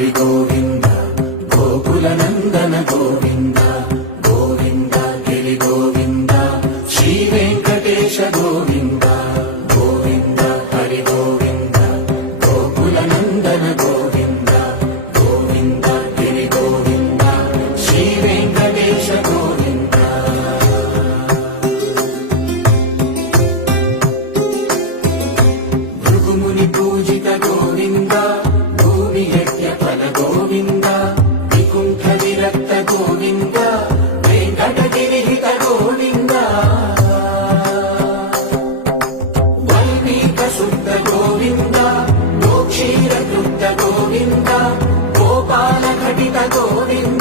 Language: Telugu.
హరి గోవింద గోకుల నందన గోవింద గోవింద గిరి గోవింద శ్రీ వెంకటేశ గోవింద గోవింద హరి గోవింద గోకుల నందన గోవింద గోవింద గిరి గోవింద శ్రీ వెంకటేశ గోవింద భృగుముని పూజిత గోవింద భూమి యజ్ఞ ఫల గోవింద వికుంఠ విరక్త గోవింద వెంకటగిరిహిత గోవింద వల్మీక శుద్ధ గోవింద గోక్షీర కృత గోవింద గోపాల ఘటిత గోవింద